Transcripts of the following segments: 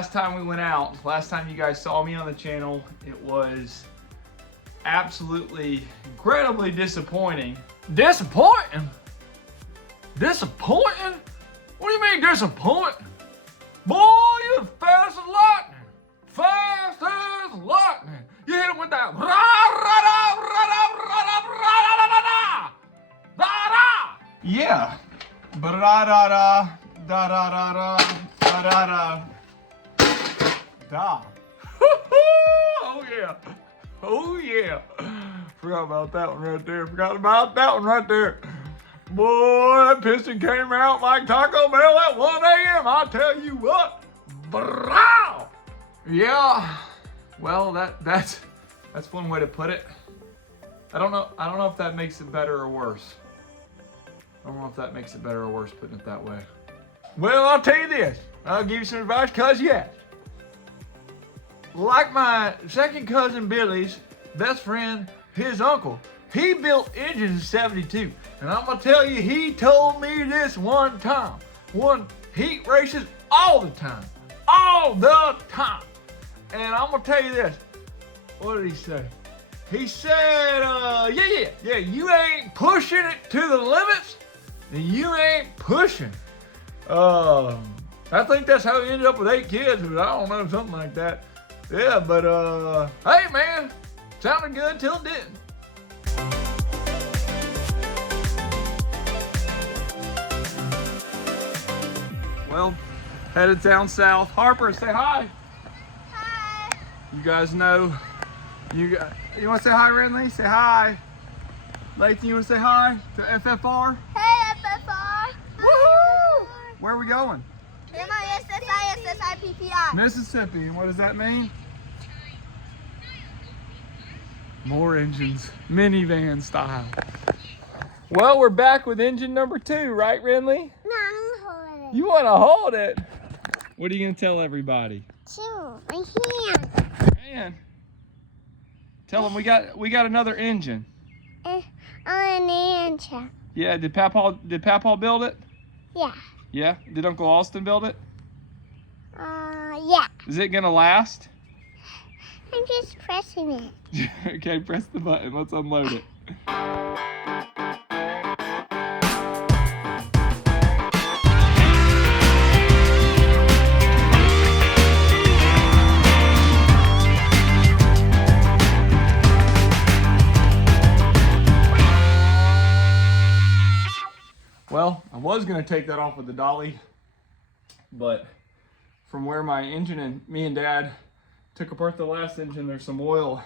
last time we went out, last time you guys saw me on the channel, it was absolutely incredibly disappointing. Disappointing? Disappointing? What do you mean disappointing? Boy, you're fast as lightning. Fast as lightning. You hit it with that yeah. Da. Oh yeah. Oh yeah. Forgot about that one right there. Forgot about that one right there. Boy, that piston came out like Taco Bell at 1 a.m. I tell you what. Brow. Yeah. Well, that's one way to put it. I don't know if that makes it better or worse. I don't know if that makes it better or worse putting it that way. Well, I'll tell you this. I'll give you some advice, cuz yes. Like my second cousin Billy's best friend, his uncle, he built engines in 72. And I'm gonna tell you, he told me this one time. Heat races all the time. All the time. And I'm gonna tell you this. What did he say? He said, yeah, you ain't pushing it to the limits, then you ain't pushing. I think that's how he ended up with 8 kids, but I don't know, something like that. Yeah, but hey man, sounded good till it didn't. Well, headed down south. Harper, say hi. Hi. You guys know, you want to say hi, Renly? Say hi. Lathan, you want to say hi to FFR? Hey, FFR. Woohoo! Where are we going? MISSI. Mississippi. And what does that mean? More engines, minivan style. Well, we're back with engine number 2, right, Renly? No, I'm holding it. You want to hold it? What are you going to tell everybody? My hand. Man, tell them we got another engine. On an engine. Yeah, did Papaw build it? Yeah. Yeah? Did Uncle Austin build it? Yeah. Is it gonna last? I'm just pressing it. Okay, press the button. Let's unload it. Well, I was gonna take that off with the dolly, but from where my engine and me and Dad took apart the last engine, there's some oil,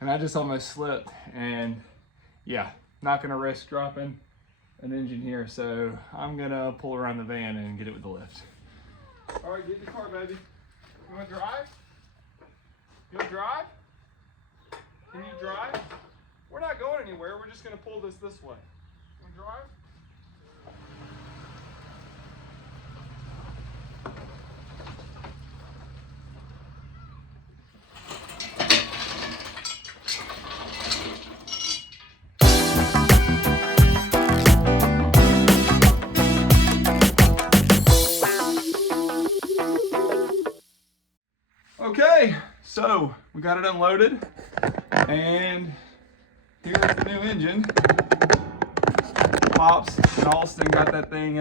and I just almost slipped. And yeah, not gonna risk dropping an engine here, so I'm gonna pull around the van and get it with the lift. All right, get in the car, baby. You wanna drive? You wanna drive? Can you drive? We're not going anywhere. We're just gonna pull this way. You wanna drive? Okay, so we got it unloaded, and here's the new engine. Pops and Austin got that thing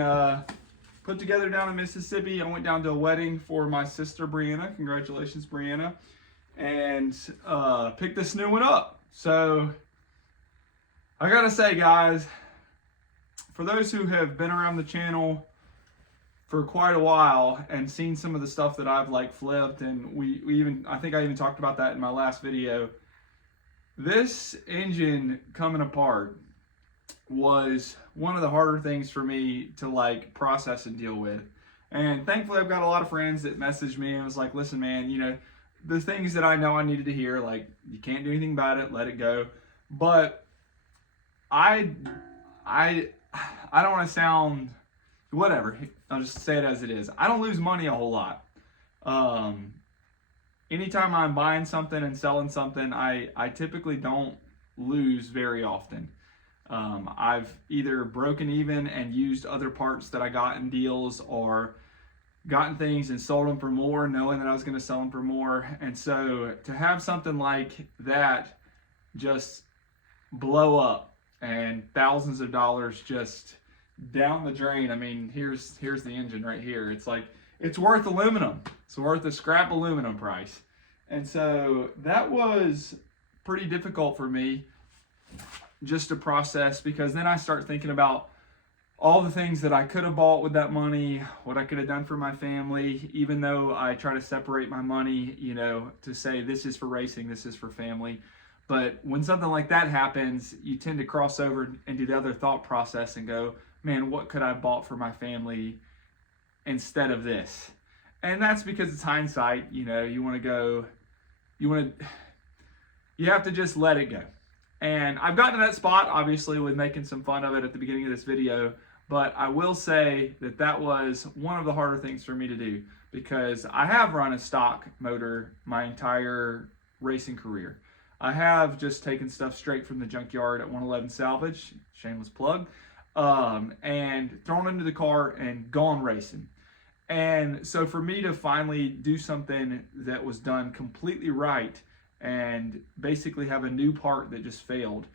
put together down in Mississippi. I went down to a wedding for my sister Brianna. Congratulations, Brianna. And picked this new one up. So I gotta say, guys, for those who have been around the channel for quite a while and seen some of the stuff that I've like flipped, and we even, I think I even talked about that in my last video. This engine coming apart was one of the harder things for me to like process and deal with. And thankfully I've got a lot of friends that messaged me and was like, listen man, you know, the things that I know I needed to hear, like you can't do anything about it, let it go. But I don't want to sound whatever, I'll just say it as it is. I don't lose money a whole lot. Anytime I'm buying something and selling something, I typically don't lose very often. I've either broken even and used other parts that I got in deals, or gotten things and sold them for more, knowing that I was going to sell them for more. And so to have something like that just blow up and thousands of dollars just down the drain. I mean, here's the engine right here. It's like, it's worth aluminum. It's worth a scrap aluminum price. And so that was pretty difficult for me just to process, because then I start thinking about all the things that I could have bought with that money, what I could have done for my family, even though I try to separate my money, you know, to say this is for racing, this is for family. But when something like that happens, you tend to cross over into the other thought process and go, man, what could I have bought for my family instead of this? And that's because it's hindsight. You know, you have to just let it go. And I've gotten to that spot, obviously, with making some fun of it at the beginning of this video, but I will say that that was one of the harder things for me to do, because I have run a stock motor my entire racing career. I have just taken stuff straight from the junkyard at 111 Salvage, shameless plug, and thrown into the car and gone racing. And so for me to finally do something that was done completely right and basically have a new part that just failed,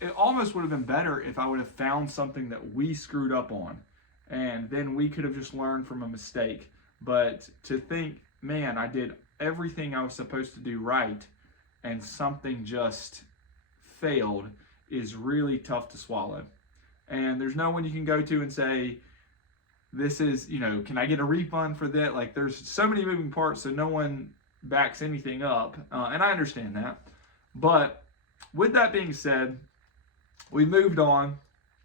it almost would have been better if I would have found something that we screwed up on, and then we could have just learned from a mistake. But to think, man, I did everything I was supposed to do right and something just failed, is really tough to swallow. And there's no one you can go to and say, this is, you know, can I get a refund for that? Like, there's so many moving parts, so no one backs anything up. And I understand that. But with that being said, we moved on,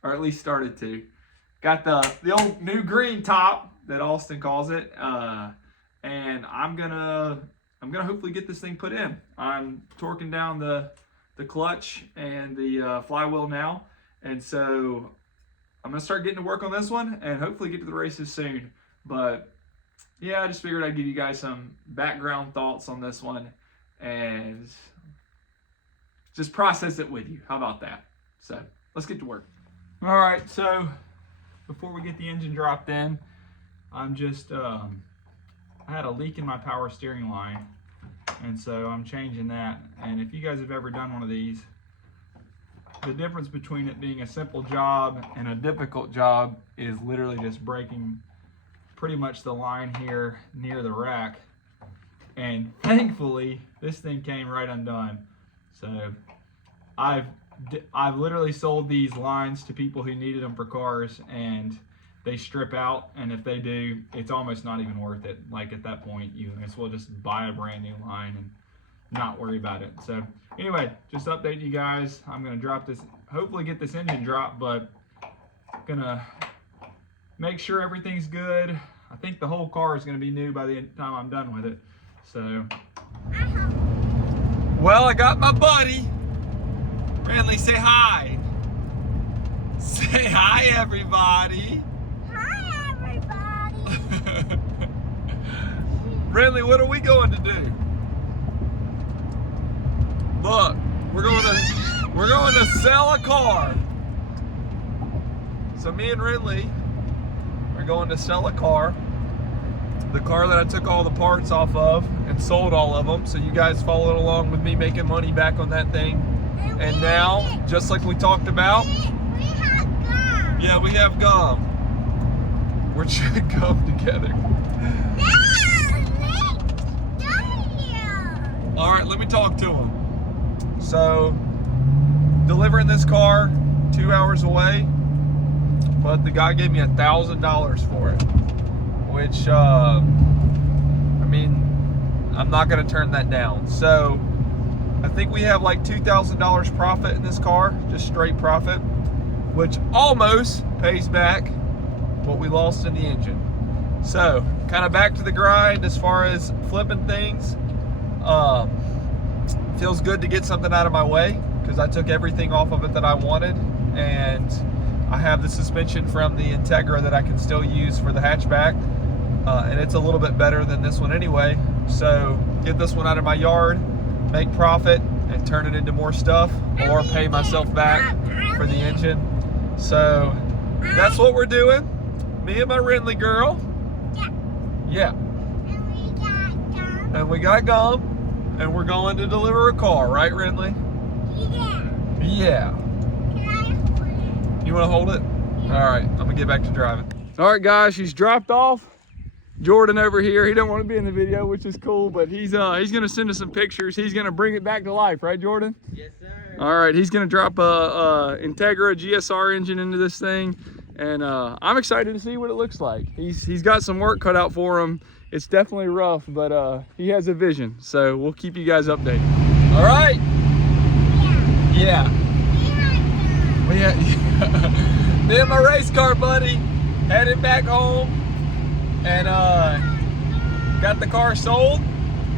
or at least started to. Got the old new green top that Austin calls it. And I'm gonna hopefully get this thing put in. I'm torquing down the clutch and the flywheel now. And so I'm gonna start getting to work on this one and hopefully get to the races soon. But yeah, I just figured I'd give you guys some background thoughts on this one and just process it with you. How about that? So let's get to work. All right, so before we get the engine dropped in, I'm just, I had a leak in my power steering line, and so I'm changing that. And if you guys have ever done one of these, the difference between it being a simple job and a difficult job is literally just breaking pretty much the line here near the rack. And thankfully, this thing came right undone. So I've literally sold these lines to people who needed them for cars, and they strip out, and if they do, it's almost not even worth it. Like, at that point, you may as well just buy a brand new line and not worry about it. So anyway, just updating you guys. I'm gonna drop this, hopefully get this engine dropped, but gonna make sure everything's good. I think the whole car is gonna be new by the time I'm done with it. So, well, I got my buddy. Ranley, say hi. Say hi, everybody. Hi, everybody. Ranley, what are we going to do? Look, we're going to sell a car. So me and Ridley are going to sell a car. The car that I took all the parts off of and sold all of them. So you guys followed along with me making money back on that thing. And now, just like we talked about, we have gum. yeah, we have gum. We're chewing gum together. All right, let me talk to him. So, delivering this car 2 hours away, but the guy gave me $1,000 for it, which, I mean, I'm not gonna turn that down. So, I think we have like $2,000 profit in this car, just straight profit, which almost pays back what we lost in the engine. So, kind of back to the grind as far as flipping things. Feels good to get something out of my way because I took everything off of it that I wanted, and I have the suspension from the Integra that I can still use for the hatchback, and it's a little bit better than this one anyway. So get this one out of my yard, make profit, and turn it into more stuff, or pay myself back for the engine. So that's what we're doing. Me and my Renly girl. Yeah. Yeah. And we got gum. And we got gum. And we're going to deliver a car, right, Ridley? Yeah. Yeah. Can I hold it? You want to hold it? All right, I'm gonna get back to driving. All right, guys, she's dropped off. Jordan over here, he don't want to be in the video, which is cool, but he's gonna send us some pictures. He's gonna bring it back to life, right, Jordan? Yes, sir. All right, he's gonna drop a Integra GSR engine into this thing, and I'm excited to see what it looks like. He's got some work cut out for him. It's definitely rough, but he has a vision, so we'll keep you guys updated. All right. Yeah. Yeah. We had gum. Me and my race car buddy headed back home, and got the car sold.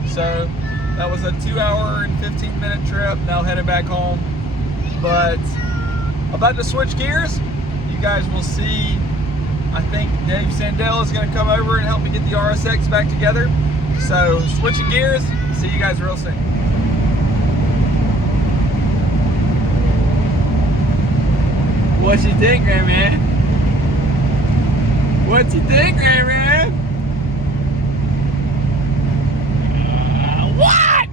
So that was a 2-hour and 15-minute trip. Now headed back home, but about to switch gears. You guys will see. I think Dave Sandell is going to come over and help me get the RSX back together. So switching gears. See you guys real soon. What you think, man? What you think, man? What?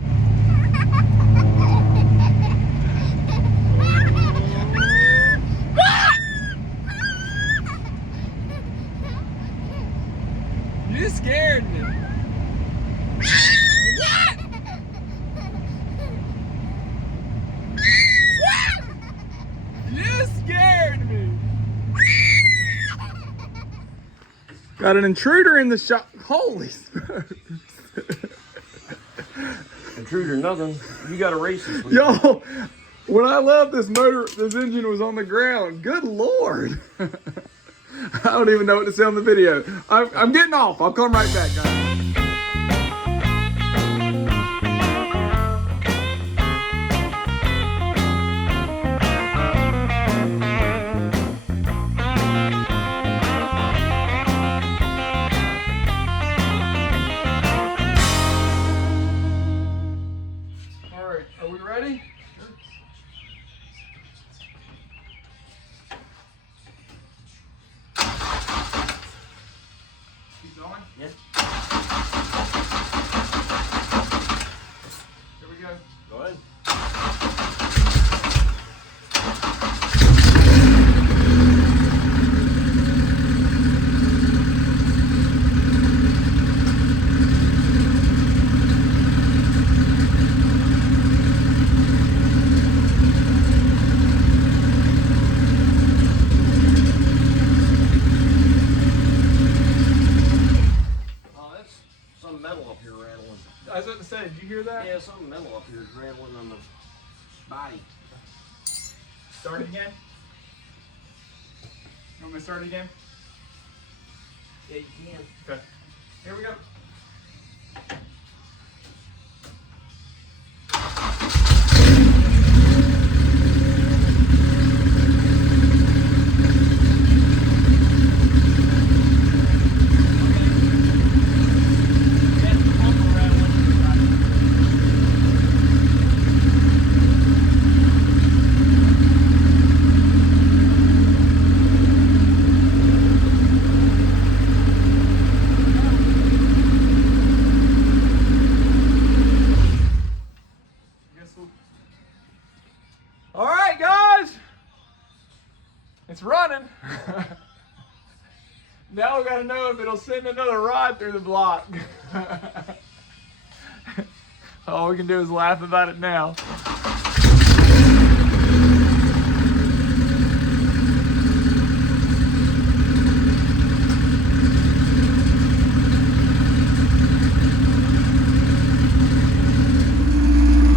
You scared me. What? You scared me. Got an intruder in the shop. Holy smokes. Intruder, nothing. You got a race this week. Yo, when I left, this engine was on the ground. Good Lord. I don't even know what to say on the video. I'm getting off. I'll come right back, guys. All right, are we ready? Keep going? Yeah. Here we go. Go ahead. Oh, that's some metal up here rattling. I was about to say, did you hear that? Yeah, some metal up here is rattling on the body. Start it again. You want me to start it again? Yeah, you can. Okay. Here we go. All right, guys, it's running. Now we gotta know if it'll send another rod through the block. All we can do is laugh about it now.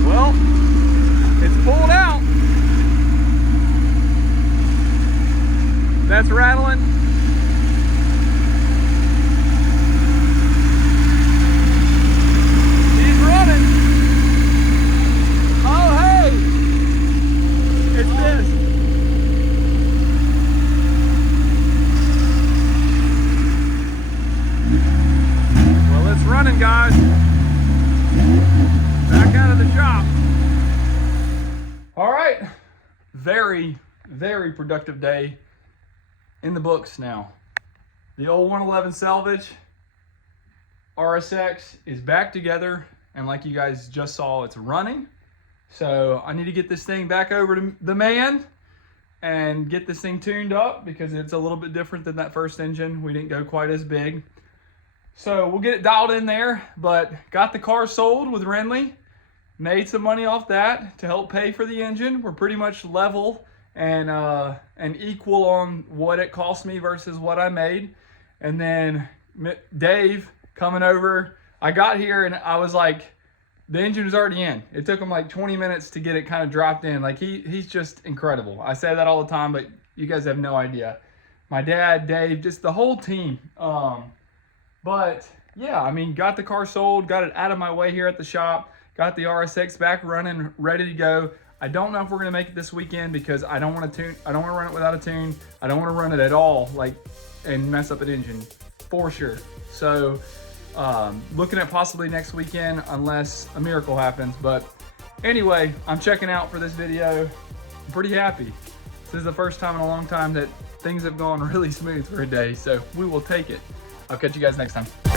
Well, it's pulled out. That's rattling. He's running. Oh, hey. It's this. Well, it's running, guys. Back out of the shop. All right. Very, very productive day in the books now. The old 111 Salvage RSX is back together, and like you guys just saw, it's running. So I need to get this thing back over to the man and get this thing tuned up because it's a little bit different than that first engine. We didn't go quite as big. So we'll get it dialed in there, but got the car sold with Renly. Made some money off that to help pay for the engine. We're pretty much level and equal on what it cost me versus what I made. And then Dave coming over, I got here and I was like, the engine was already in. It took him like 20 minutes to get it kind of dropped in. Like he's just incredible. I say that all the time, but you guys have no idea. My dad, Dave, just the whole team. But yeah, I mean, got the car sold, got it out of my way here at the shop, got the RSX back running, ready to go. I don't know if we're gonna make it this weekend because I don't want to tune. I don't want to run it without a tune. I don't want to run it at all, like, and mess up an engine for sure. So looking at possibly next weekend unless a miracle happens. But anyway, I'm checking out for this video. I'm pretty happy. This is the first time in a long time that things have gone really smooth for a day, so we will take it. I'll catch you guys next time.